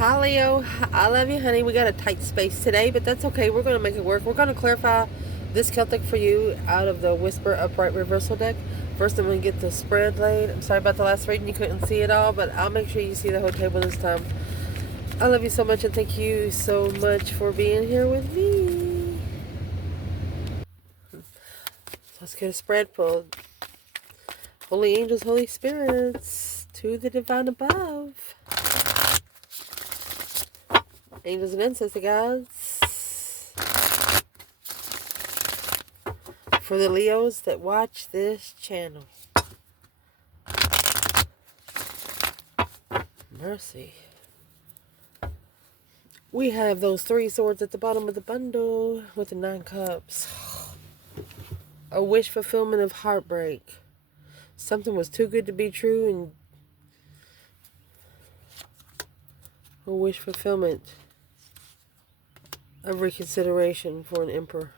Hi, Leo. I love you, honey. We got a tight space today, but that's okay. We're going to make it work. We're going to clarify this Celtic for you out of the Wysper Upright Reversal deck. First, I'm going to get the spread laid. I'm sorry about the last reading. You couldn't see it all, but I'll make sure you see the whole table this time. I love you so much, and thank you so much for being here with me. Let's get a spread pulled. Holy angels, holy spirits, to the divine above. Angels and ancestor guides. For the Leos that watch this channel. Mercy. We have those 3 swords at the bottom of the bundle with the 9 cups. A wish fulfillment of heartbreak. Something was too good to be true, and a wish fulfillment of reconsideration for an emperor.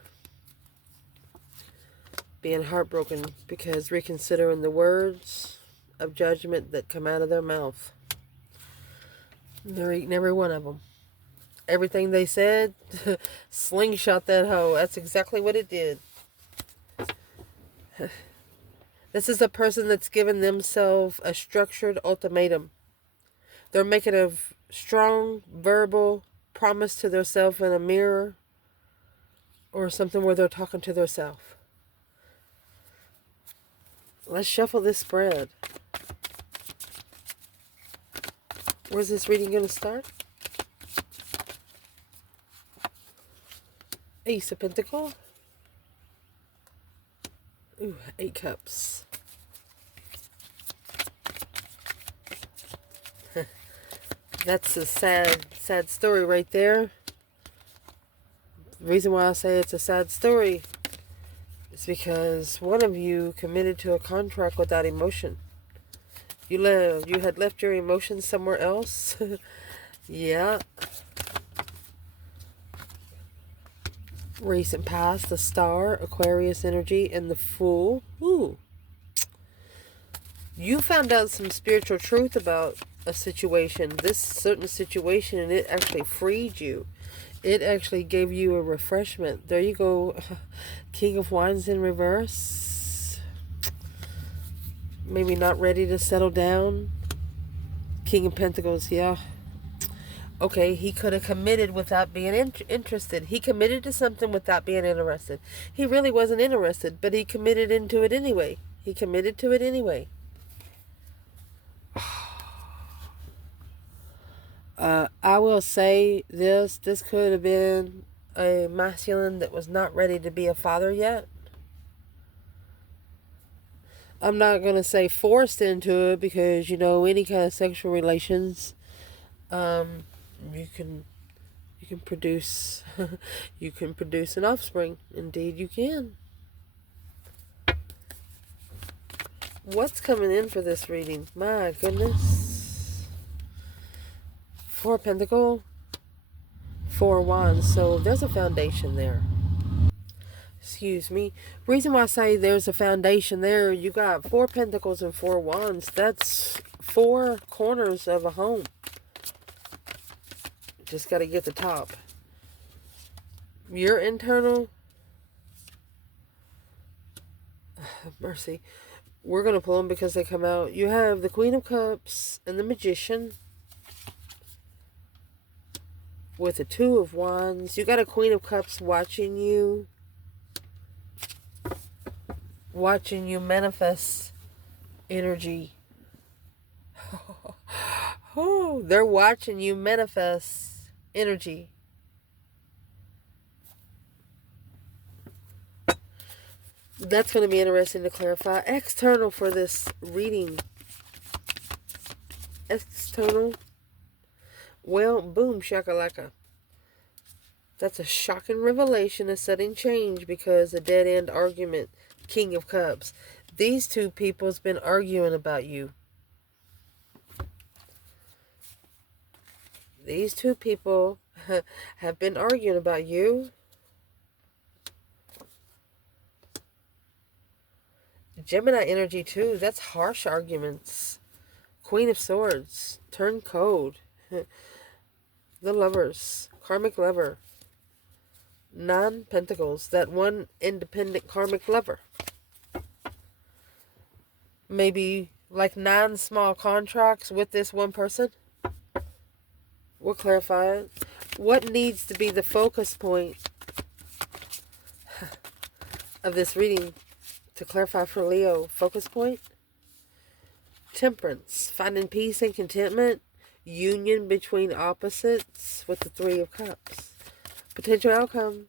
Being heartbroken because reconsidering the words of judgment that come out of their mouth. They're eating every one of them. Everything they said, slingshot that hoe. That's exactly what it did. This is a person that's given themselves a structured ultimatum. They're making a strong verbal promise to themselves in a mirror or something where they're talking to themselves. Let's shuffle this spread. Where's this reading going to start? Ace of Pentacles. Ooh, 8 cups. That's a sad story right there. The reason why I say it's a sad story is because one of you committed to a contract without emotion. You had left your emotions somewhere else. Yeah. Recent past, the Star, Aquarius energy, and the Fool. Ooh. You found out some spiritual truth about a situation, this certain situation, and it actually freed you. It actually gave you a refreshment. There you go. King of Wands in reverse. Maybe not ready to settle down. King of Pentacles, yeah. Okay, he could have committed without being interested. He committed to something without being interested. He really wasn't interested, but he committed into it anyway. He committed to it anyway. I will say this could have been a masculine that was not ready to be a father yet. I'm not going to say forced into it because, you know, any kind of sexual relations, you can produce, you can produce an offspring. Indeed you can. What's coming in for this reading? My goodness. 4 Pentacles, 4 Wands. So there's a foundation there. Excuse me. Reason why I say there's a foundation there, you got 4 Pentacles and 4 Wands. That's 4 corners of a home. Just got to get the top. Your internal. Mercy. We're going to pull them because they come out. You have the Queen of Cups and the Magician. With the 2 of Wands. You got a Queen of Cups watching you. Watching you manifest energy. Oh, they're watching you manifest energy. That's going to be interesting to clarify. External for this reading. External. Well, boom, shakalaka. That's a shocking revelation, a sudden change because a dead-end argument. King of Cups. These 2 people's been arguing about you. These 2 people have been arguing about you. Gemini energy too. That's harsh arguments. Queen of Swords. Turn cold. The Lovers. Karmic lover. 9 Pentacles. That one independent karmic lover. Maybe like 9 small contracts with this one person. We'll clarify it. What needs to be the focus point of this reading to clarify for Leo? Focus point? Temperance. Finding peace and contentment. Union between opposites with the 3 of Cups. Potential outcome.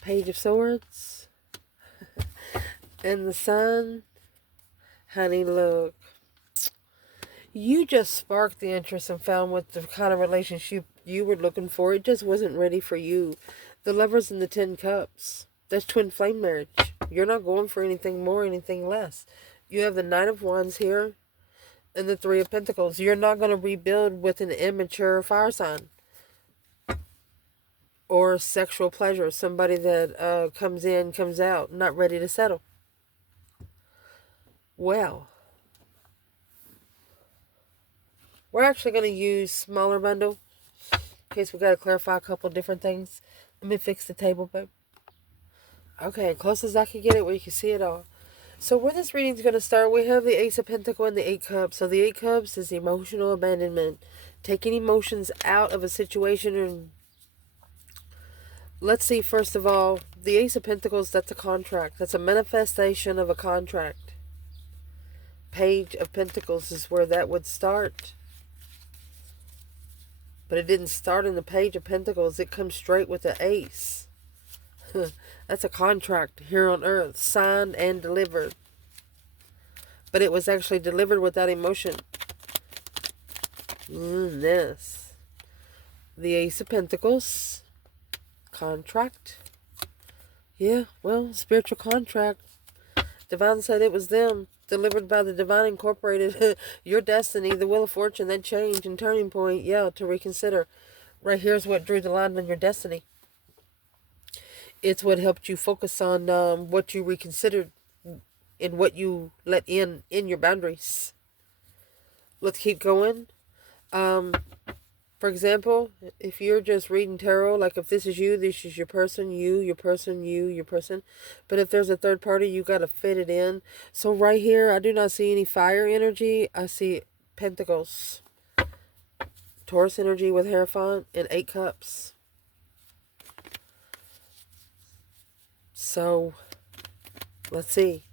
Page of Swords. And the Sun. Honey, look. You just sparked the interest and found what the kind of relationship you were looking for. It just wasn't ready for you. The Lovers and the 10 Cups. That's twin flame marriage. You're not going for anything more, anything less. You have the 9 of Wands here and the 3 of Pentacles. You're not going to rebuild with an immature fire sign. Or sexual pleasure. Somebody that comes in, comes out, not ready to settle. Well, we're actually going to use smaller bundle. In case we got to clarify a couple different things. Let me fix the table, babe. Okay, close as I can get it where you can see it all. So where this reading is going to start, we have the Ace of Pentacles and the 8 Cups. So the 8 Cups is emotional abandonment. Taking emotions out of a situation. And let's see, first of all, the Ace of Pentacles, that's a contract. That's a manifestation of a contract. Page of Pentacles is where that would start. But it didn't start in the Page of Pentacles. It comes straight with the Ace. That's a contract here on earth. Signed and delivered. But it was actually delivered without emotion. This. The Ace of Pentacles. Contract. Yeah, well, spiritual contract. Divine said it was them. Delivered by the Divine Incorporated. Your destiny, the Wheel of Fortune, that change and turning point. Yeah, to reconsider. Right here's what drew the line on your destiny. It's what helped you focus on what you reconsidered and what you let in your boundaries. Let's keep going. For example, if you're just reading tarot, like if this is you, this is your person, your person, your person. But if there's a third party, you got to fit it in. So right here, I do not see any fire energy. I see Pentacles. Taurus energy with Hierophant and 8 Cups. So, let's see.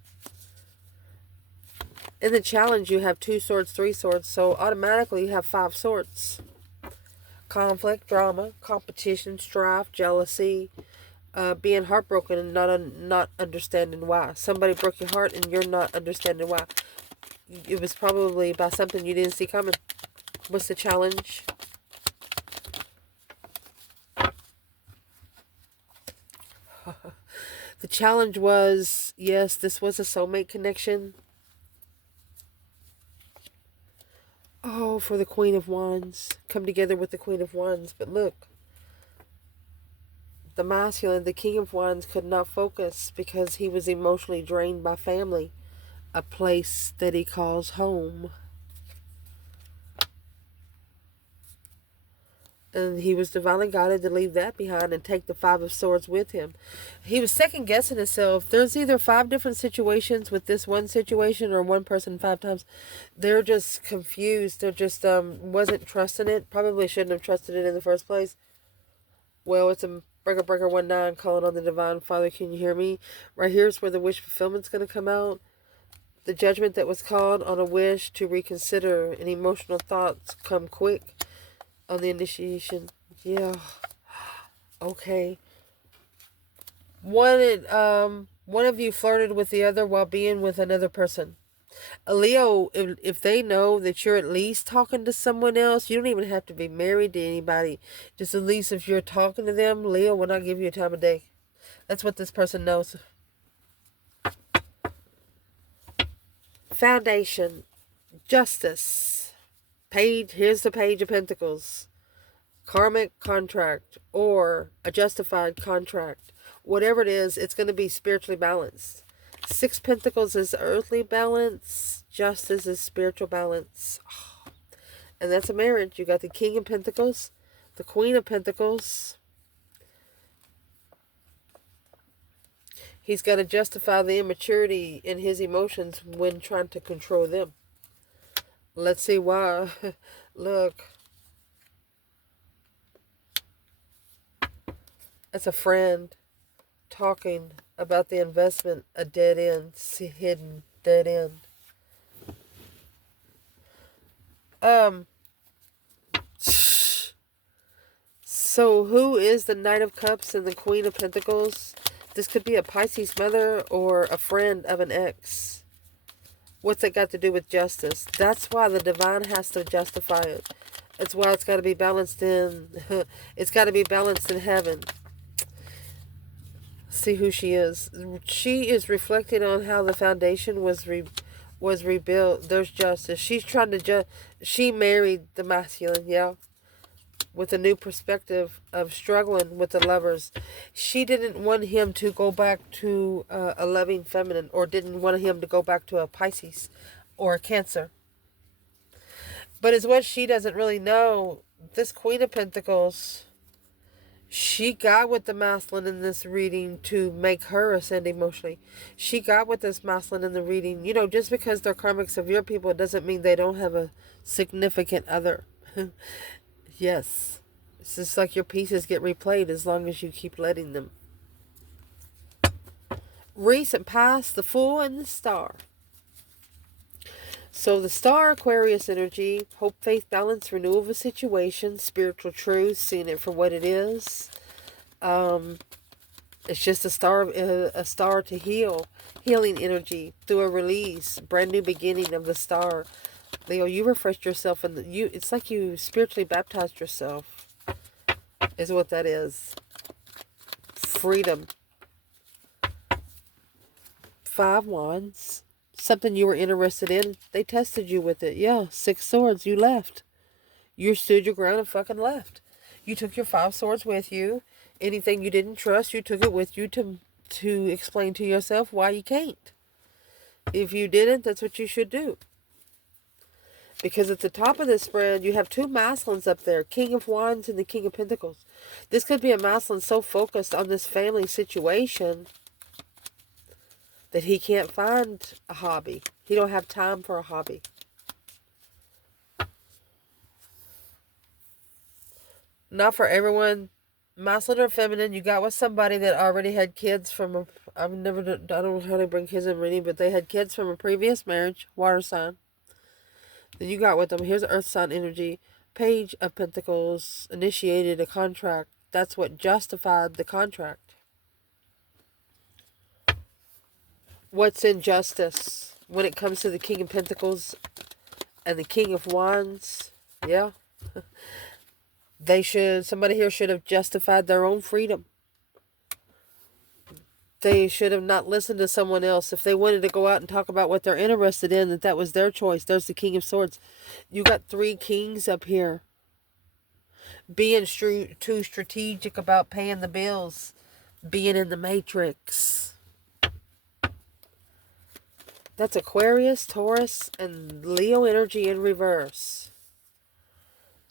In the challenge, you have 2 swords, 3 swords. So automatically you have 5 swords. Conflict, drama, competition, strife, jealousy, being heartbroken and not understanding why. Somebody broke your heart and you're not understanding why. It was probably by something you didn't see coming. What's the challenge? The challenge was, yes, this was a soulmate connection. Oh, for the Queen of Wands. Come together with the Queen of Wands. But look. The masculine, the King of Wands, could not focus because he was emotionally drained by family. A place that he calls home. And he was divinely guided to leave that behind and take the 5 of Swords with him. He was second guessing himself. There's either 5 different situations with this one situation or one person 5 times. They're just confused. They're just wasn't trusting it. Probably shouldn't have trusted it in the first place. Well, it's a breaker 19 calling on the Divine Father. Can you hear me? Right here is where the wish fulfillment's going to come out. The judgment that was called on a wish to reconsider and emotional thoughts come quick. On the initiation. Yeah. Okay. One of you flirted with the other while being with another person. A Leo, if they know that you're at least talking to someone else, you don't even have to be married to anybody. Just at least if you're talking to them, Leo will not give you a time of day. That's what this person knows. Foundation. Justice. Page, here's the Page of Pentacles. Karmic contract or a justified contract. Whatever it is, it's going to be spiritually balanced. Six Pentacles is earthly balance. Justice is spiritual balance. And that's a marriage. You got the King of Pentacles, the Queen of Pentacles. He's got to justify the immaturity in his emotions when trying to control them. Let's see why. Look. That's a friend talking about the investment, a dead end, hidden dead end. So who is the Knight of Cups and the Queen of Pentacles? This could be a Pisces mother or a friend of an ex. What's it got to do with justice? That's why the divine has to justify it. That's why it's got to be balanced in. It's got to be balanced in heaven. See who she is. She is reflecting on how the foundation was rebuilt. There's justice. She's trying to she married the masculine, yeah, with a new perspective of struggling with the lovers. She didn't want him to go back to a loving feminine, or didn't want him to go back to a Pisces or a Cancer. But it's what she doesn't really know. This Queen of Pentacles, she got with the masculine in this reading to make her ascend emotionally. She got with this masculine in the reading. You know, just because they're karmics of your people, it doesn't mean they don't have a significant other. Yes. It's just like your pieces get replayed as long as you keep letting them. Recent past, the Fool and the Star. So the Star, Aquarius energy, hope, faith, balance, renewal of a situation, spiritual truth, seeing it for what it is. It's just a star to heal, healing energy through a release, brand new beginning of the star. Leo, you refreshed yourself, and it's like you spiritually baptized yourself, is what that is. Freedom. 5 Wands. Something you were interested in. They tested you with it. Yeah, 6 Swords. You left. You stood your ground and fucking left. You took your 5 Swords with you. Anything you didn't trust, you took it with you to explain to yourself why you can't. If you didn't, that's what you should do. Because at the top of this spread, you have 2 masculines up there. King of Wands and the King of Pentacles. This could be a masculine so focused on this family situation that he can't find a hobby. He don't have time for a hobby. Not for everyone. Masculine or feminine, you got with somebody that already had kids from I don't know how to bring kids in reading, but they had kids from a previous marriage, water sign. Then you got with them. Here's Earth sign energy. Page of Pentacles initiated a contract. That's what justified the contract. What's injustice when it comes to the King of Pentacles and the King of Wands? Yeah. Somebody here should have justified their own freedom. They should have not listened to someone else. If they wanted to go out and talk about what they're interested in, that was their choice. There's the King of Swords. You got 3 kings up here. Being too strategic about paying the bills. Being in the matrix. That's Aquarius, Taurus, and Leo energy in reverse.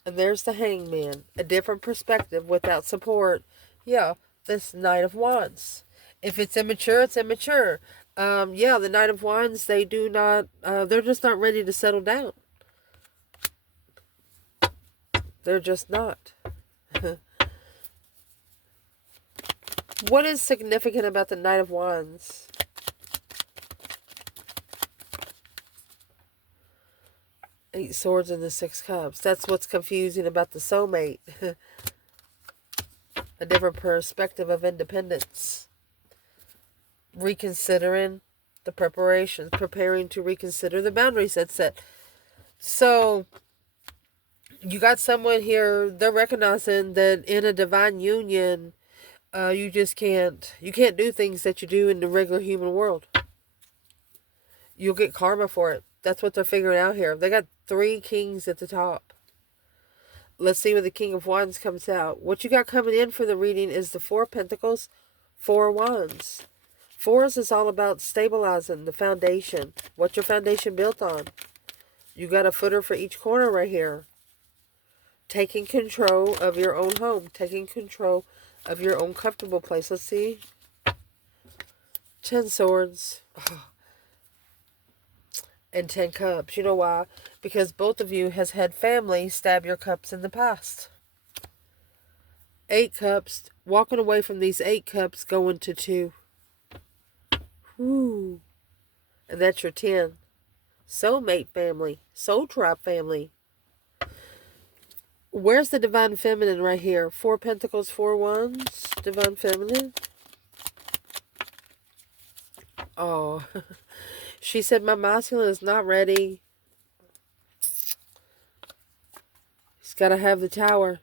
And there's the Hangman. A different perspective without support. Yeah, this Knight of Wands. If it's immature, it's immature. Yeah, the Knight of Wands, they do not, they're just not ready to settle down. They're just not. What is significant about the Knight of Wands? Eight Swords and the 6 Cups. That's what's confusing about the soulmate. A different perspective of independence. Reconsidering the preparations. Preparing to reconsider the boundaries that's set. So, you got someone here, they're recognizing that in a divine union, you can't do things that you do in the regular human world. You'll get karma for it. That's what they're figuring out here. They got 3 kings at the top. Let's see where the King of Wands comes out. What you got coming in for the reading is the 4 Pentacles, 4 Wands. Fours is all about stabilizing the foundation. What's your foundation built on? You got a footer for each corner right here. Taking control of your own home. Taking control of your own comfortable place. Let's see. 10 swords. And 10 cups. You know why? Because both of you has had family stab your cups in the past. 8 cups. Walking away from these 8 cups, going to 2. Woo. And that's your 10. Soulmate family. Soul tribe family. Where's the divine feminine right here? 4 pentacles, 4 wands. Divine feminine. Oh. She said, my masculine is not ready. He's got to have the tower.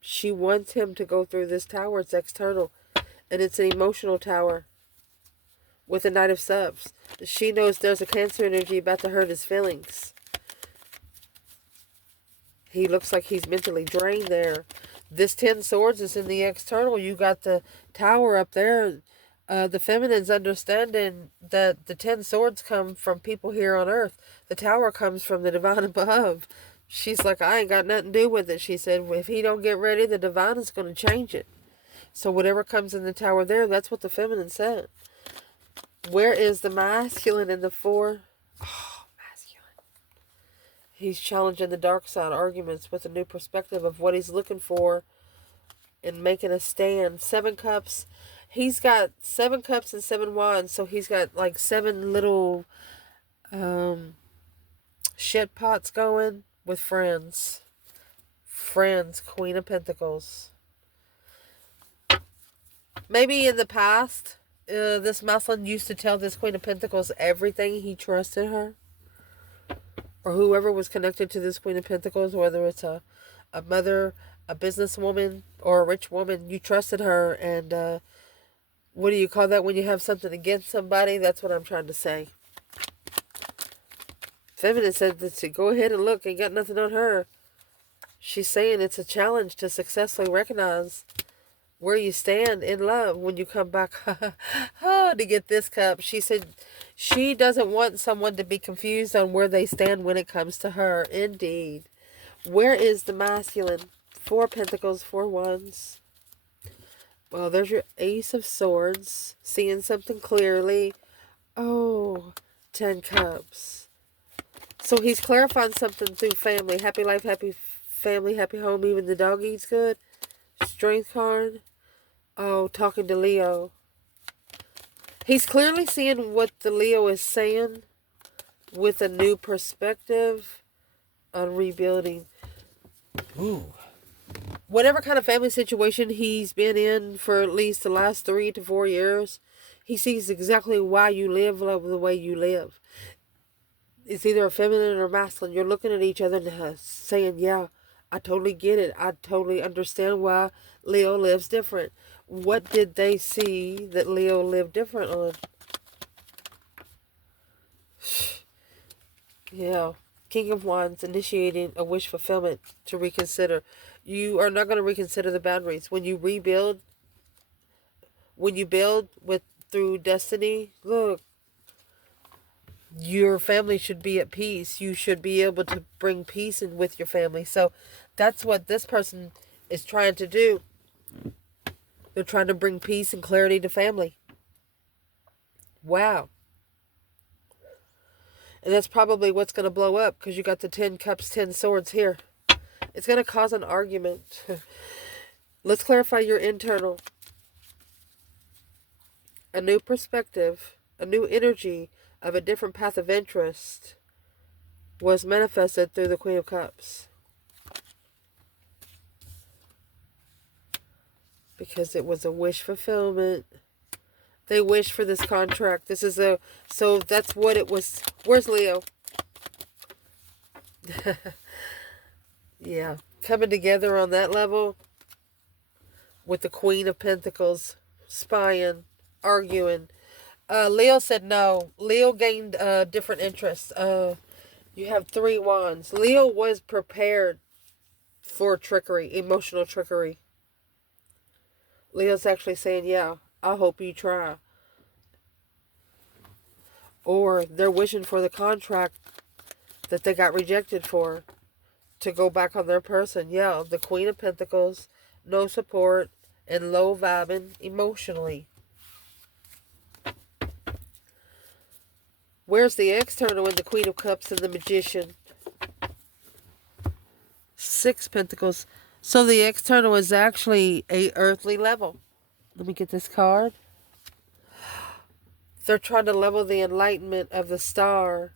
She wants him to go through this tower. It's external. And it's an emotional tower. With the Knight of Cups. She knows there's a Cancer energy about to hurt his feelings. He looks like he's mentally drained there. This 10 swords is in the external. You got the tower up there. The feminine's understanding that the 10 swords come from people here on earth. The tower comes from the divine above. She's like, I ain't got nothing to do with it. She said, if he don't get ready, the divine is going to change it. So whatever comes in the tower there, that's what the feminine said. Where is the masculine in the 4? Oh, masculine. He's challenging the dark side arguments with a new perspective of what he's looking for and making a stand. 7 cups. He's got 7 cups and 7 wands, so he's got like 7 little shit pots going with friends. Friends, Queen of Pentacles. Maybe in the past, this masculine used to tell this Queen of Pentacles everything. He trusted her. Or whoever was connected to this Queen of Pentacles, whether it's a mother, a businesswoman, or a rich woman, you trusted her. And what do you call that when you have something against somebody? That's what I'm trying to say. Feminine said that to go ahead and look. Ain't got nothing on her. She's saying it's a challenge to successfully recognize where you stand in love when you come back to get this cup. She said she doesn't want someone to be confused on where they stand when it comes to her. Indeed. Where is the masculine? 4 pentacles, 4 wands. Well, there's your Ace of Swords. Seeing something clearly. Oh, 10 cups. So he's clarifying something through family. Happy life, happy family, happy home. Even the dog eats good. Strength card. Oh, talking to Leo. He's clearly seeing what the Leo is saying with a new perspective on rebuilding. Ooh. Whatever kind of family situation he's been in for at least the last 3 to 4 years, he sees exactly why you live the way you live. It's either a feminine or masculine. You're looking at each other and saying, yeah, I totally get it. I totally understand why Leo lives different. What did they see that Leo lived different on? Yeah. King of Wands initiating a wish fulfillment to reconsider. You are not going to reconsider the boundaries. When you rebuild, when you build through destiny, look, your family should be at peace. You should be able to bring peace in with your family. So that's what this person is trying to do. They're trying to bring peace and clarity to family. Wow. And that's probably what's going to blow up because you got the 10 cups, 10 swords here. It's going to cause an argument. Let's clarify your internal. A new perspective, a new energy of a different path of interest was manifested through the Queen of Cups. Because it was a wish fulfillment. They wished for this contract. This is so that's what it was. Where's Leo? Yeah. Coming together on that level with the Queen of Pentacles, spying, arguing. Leo said no. Leo gained different interests. You have 3 wands. Leo was prepared for trickery, emotional trickery. Leo's actually saying, yeah, I hope you try. Or they're wishing for the contract that they got rejected for to go back on their person. Yeah, the Queen of Pentacles, no support, and low vibing emotionally. Where's the external in the Queen of Cups and the Magician? 6 Pentacles. So the external is actually a earthly level. Let me get this card. They're trying to level the enlightenment of the star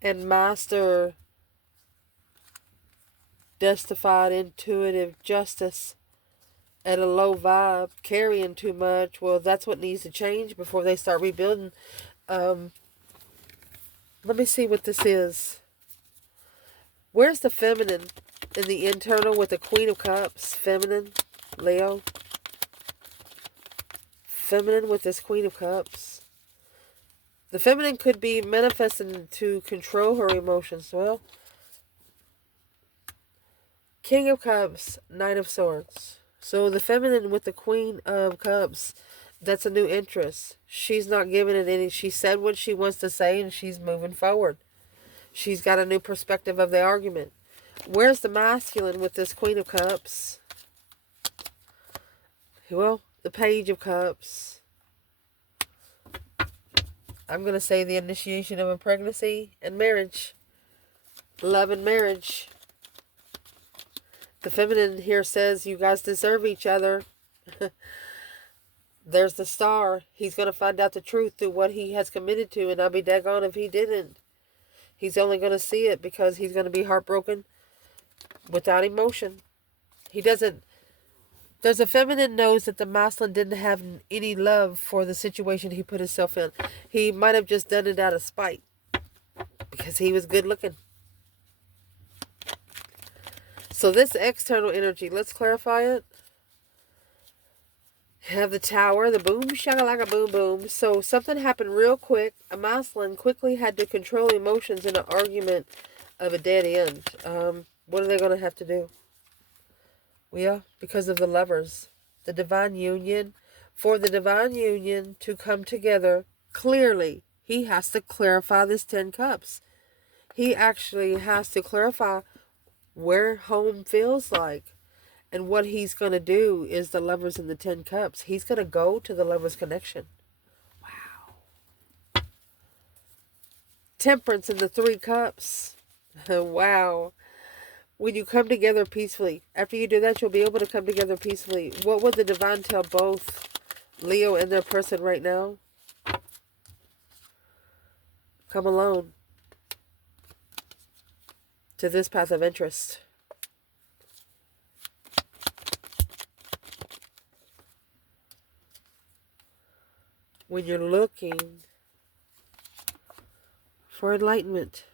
and master justified intuitive justice at a low vibe, carrying too much. Well, that's what needs to change before they start rebuilding. Let me see what this is. Where's the feminine in the internal with the Queen of Cups? Feminine, Leo. Feminine with this Queen of Cups. The feminine could be manifesting to control her emotions. Well, King of Cups, Knight of Swords. So the feminine with the Queen of Cups, that's a new interest. She's not giving it any. She said what she wants to say and she's moving forward. She's got a new perspective of the argument. Where's the masculine with this Queen of Cups? Well, the Page of Cups. I'm going to say the initiation of a pregnancy and marriage. Love and marriage. The feminine here says you guys deserve each other. There's the star. He's going to find out the truth through what he has committed to, and I'll be daggone if he didn't. He's only going to see it because he's going to be heartbroken without emotion. He doesn't. There's a feminine knows that the masculine didn't have any love for the situation he put himself in. He might have just done it out of spite because he was good looking. So this external energy, let's clarify it. Have the Tower, the boom shakalaka boom boom. So something happened real quick. A masculine quickly had to control emotions in an argument of a dead end. What are they going to have to do? Well, yeah, because of the Lovers. The divine union. For the divine union to come together clearly, he has to clarify this 10 cups. He actually has to clarify where home feels like. And what he's going to do is the Lovers in the 10 cups. He's going to go to the Lovers connection. Wow. Temperance in the 3 cups. Wow. When you come together peacefully. After you do that, you'll be able to come together peacefully. What would the divine tell both Leo and their person right now? Come alone to this path of interest. When you're looking for enlightenment.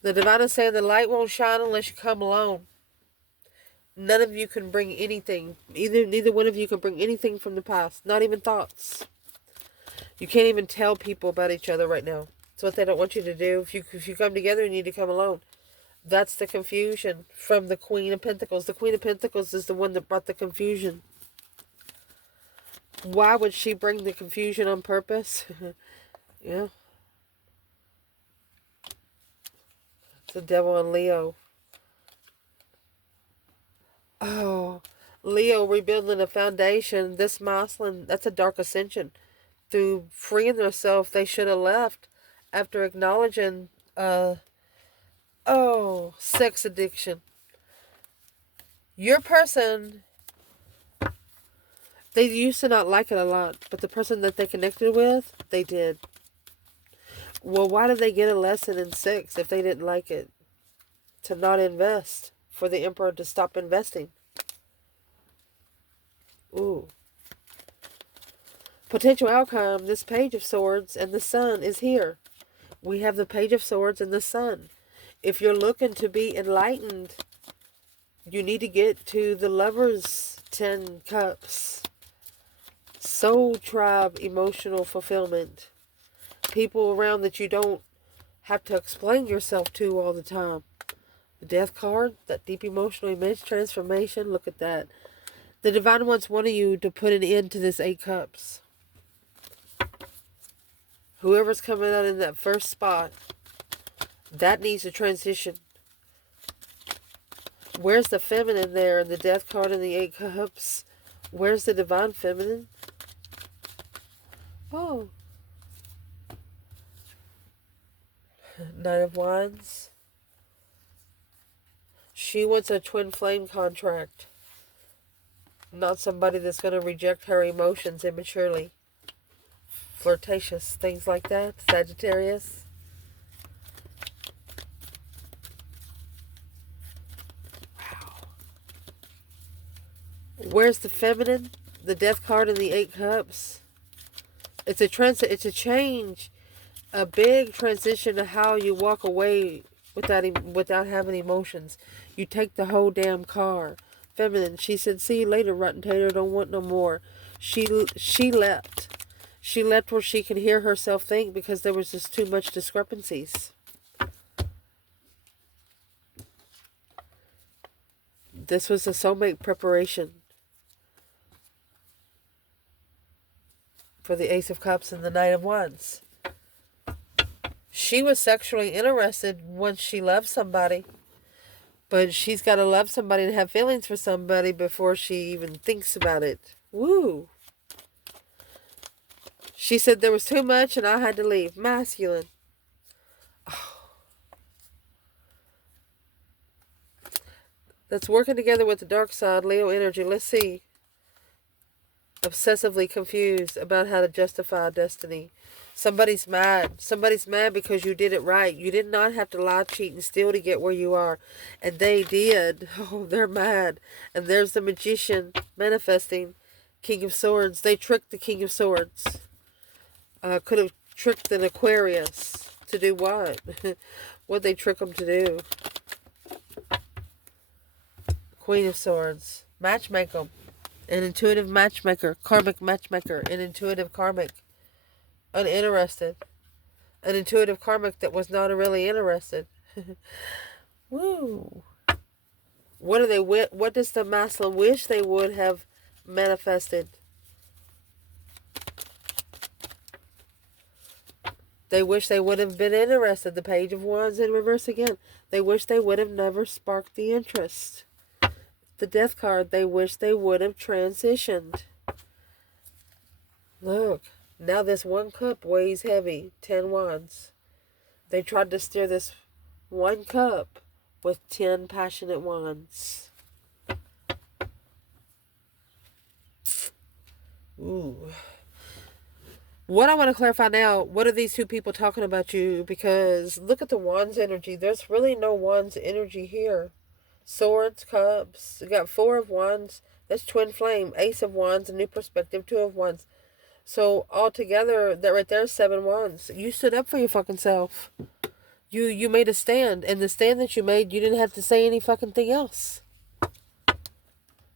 The divine is saying the light won't shine unless you come alone. None of you can bring anything. Neither one of you can bring anything from the past. Not even thoughts. You can't even tell people about each other right now. It's what they don't want you to do. If you come together, you need to come alone. That's the confusion from the Queen of Pentacles. The Queen of Pentacles is the one that brought the confusion. Why would she bring the confusion on purpose? Yeah. It's the devil and Leo. Oh, Leo rebuilding a foundation. This masculine, that's a dark ascension. Through freeing themselves, they should have left after acknowledging, sex addiction. Your person, they used to not like it a lot, but the person that they connected with, they did. Well, why did they get a lesson in sex if they didn't like it? To not invest. For the Emperor to stop investing. Ooh. Potential outcome, this Page of Swords and the Sun is here. We have the Page of Swords and the Sun. If you're looking to be enlightened, you need to get to the Lovers 10 cups. Soul tribe emotional fulfillment. People around that you don't have to explain yourself to all the time. The Death card, that deep emotional image transformation, look at that. The Divine wants one of you to put an end to this 8 cups. Whoever's coming out in that first spot, that needs a transition. Where's the feminine there in the Death card and the 8 cups? Where's the Divine feminine? Oh. Knight of Wands. She wants a twin flame contract. Not somebody that's going to reject her emotions immaturely. Flirtatious, things like that. Sagittarius. Wow. Where's the feminine? The Death card and the 8 cups. It's a change. A big transition to how you walk away without having emotions. You take the whole damn car. Feminine. She said, "See you later, rotten tater. Don't want no more." She left. She left where she could hear herself think because there was just too much discrepancies. This was a soulmate preparation for the Ace of Cups and the Knight of Wands. She was sexually interested once she loved somebody. But she's got to love somebody and have feelings for somebody before she even thinks about it. Woo! She said there was too much and I had to leave. Masculine. Oh. That's working together with the dark side, Leo energy. Let's see. Obsessively confused about how to justify destiny. Somebody's mad. Somebody's mad because you did it right. You did not have to lie, cheat, and steal to get where you are. And they did. Oh, they're mad. And there's the magician manifesting. King of Swords. They tricked the King of Swords. Could have tricked an Aquarius. To do what? What'd they trick them to do? Queen of Swords. Matchmake them. An intuitive matchmaker. Karmic matchmaker. An intuitive karmic. Uninterested. An intuitive karmic that was not really interested. Woo. What do they? What does the masculine wish they would have manifested? They wish they would have been interested. The Page of Wands in reverse again. They wish they would have never sparked the interest. The Death card. They wish they would have transitioned. Look. Now this 1 cup weighs heavy. 10 wands. They tried to steer this 1 cup with 10 passionate wands. Ooh. What I want to clarify now, what are these 2 people talking about you? Because look at the wands energy. There's really no wands energy here. Swords, cups. You got 4 of wands. That's twin flame. Ace of wands, a new perspective. 2 of wands. So altogether, that right there is 7 wands. You stood up for your fucking self. You made a stand. And the stand that you made, you didn't have to say any fucking thing else.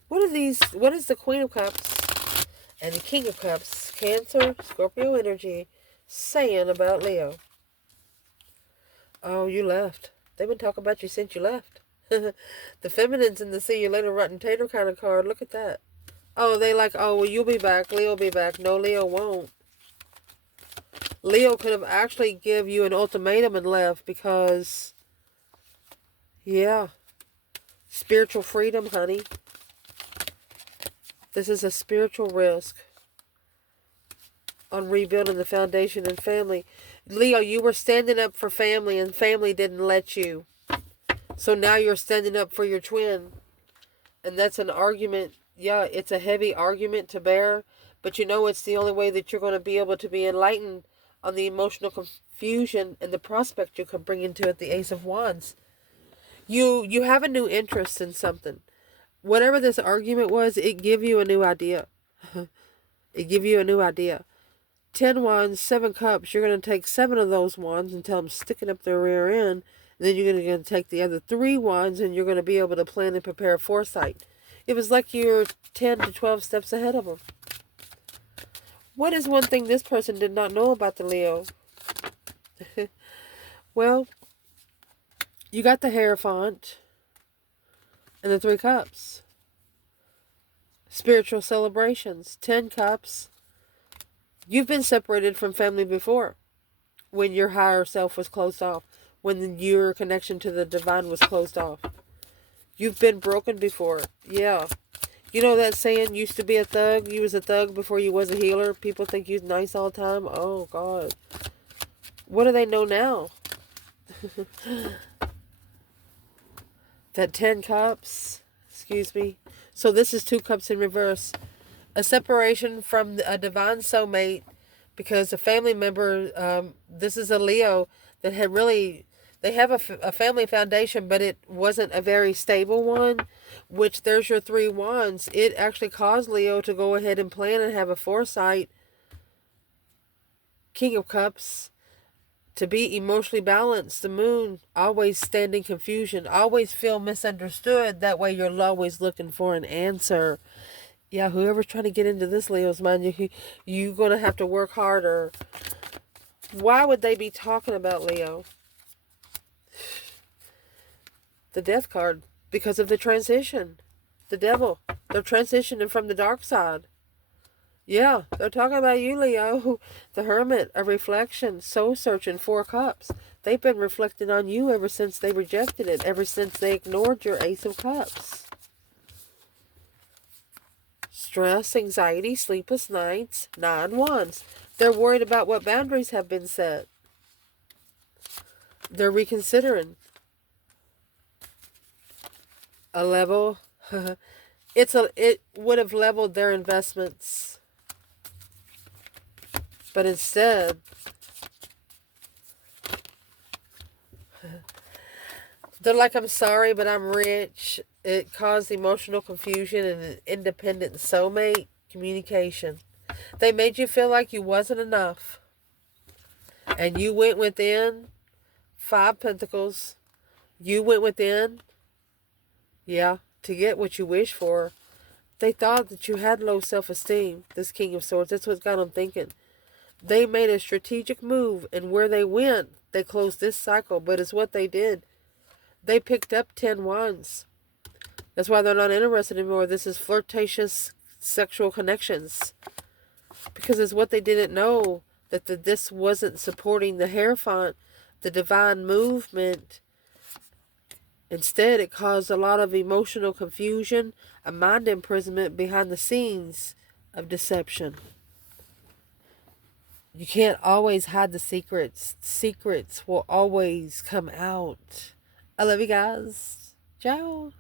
What are these? What is the Queen of Cups and the King of Cups? Cancer, Scorpio energy, saying about Leo. Oh, you left. They've been talking about you since you left. The feminine's in the see you later rotten tater kind of card. Look at that. Oh, they like, oh, well, you'll be back. Leo will be back. No, Leo won't. Leo could have actually give you an ultimatum and left because, yeah, spiritual freedom, honey. This is a spiritual risk on rebuilding the foundation and family. Leo, you were standing up for family and family didn't let you. So now you're standing up for your twin. And that's an argument. Yeah, it's a heavy argument to bear, but you know it's the only way that you're going to be able to be enlightened on the emotional confusion and the prospect you can bring into it, the Ace of Wands. You have a new interest in something. Whatever this argument was, it give you a new idea. It give you a new idea. 10 wands, 7 cups. You're going to take 7 of those wands and tell them sticking up their rear end. And then you're going to take the other 3 wands and you're going to be able to plan and prepare foresight. It was like you're 10 to 12 steps ahead of them. What is one thing this person did not know about the Leo? Well, you got the Hierophant and the 3 cups. spiritual celebrations. 10 cups. You've been separated from family before, when your higher self was closed off, when your connection to the divine was closed off. You've been broken before. Yeah. You know that saying, used to be a thug? You was a thug before you was a healer. People think you're nice all the time. Oh, God. What do they know now? That 10 cups. Excuse me. So this is 2 cups in reverse. A separation from a divine soulmate because a family member, this is a Leo that had really, they have a family foundation, but it wasn't a very stable one, which there's your 3 wands. It actually caused Leo to go ahead and plan and have a foresight. King of Cups. To be emotionally balanced, the moon, always stand in confusion, always feel misunderstood. That way you're always looking for an answer. Yeah, whoever's trying to get into this Leo's mind, you're going to have to work harder. Why would they be talking about Leo? The Death card. Because of the transition. The devil. They're transitioning from the dark side. Yeah, they're talking about you, Leo. The Hermit, a reflection, soul searching, 4 cups. They've been reflecting on you ever since they rejected it, ever since they ignored your Ace of Cups. Stress, anxiety, sleepless nights, 9 wands. They're worried about what boundaries have been set. They're reconsidering. A level. It would have leveled their investments. But instead, they're like, I'm sorry, but I'm rich. It caused emotional confusion and an independent soulmate communication. They made you feel like you wasn't enough. And you went within. 5 Pentacles. You went within. Yeah, to get what you wish for. They thought that you had low self-esteem. This King of Swords. That's what got them thinking. They made a strategic move, and where they went, they closed this cycle. But it's what they did. They picked up 10 wands. That's why they're not interested anymore. This is flirtatious sexual connections. Because it's what they didn't know, that this wasn't supporting the Hierophant, the divine movement. Instead, it caused a lot of emotional confusion, a mind imprisonment behind the scenes of deception. You can't always hide the secrets. Secrets will always come out. I love you guys. Ciao.